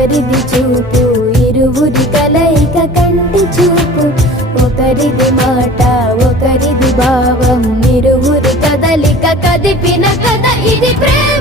ఒకరిది చూపు ఇరువురి కలయిక కంటి చూపు, ఒకరిది మాట ఒకరిది భావం ఇరువురి కదలిక కదిపిన కథ ఇది ప్రేమ.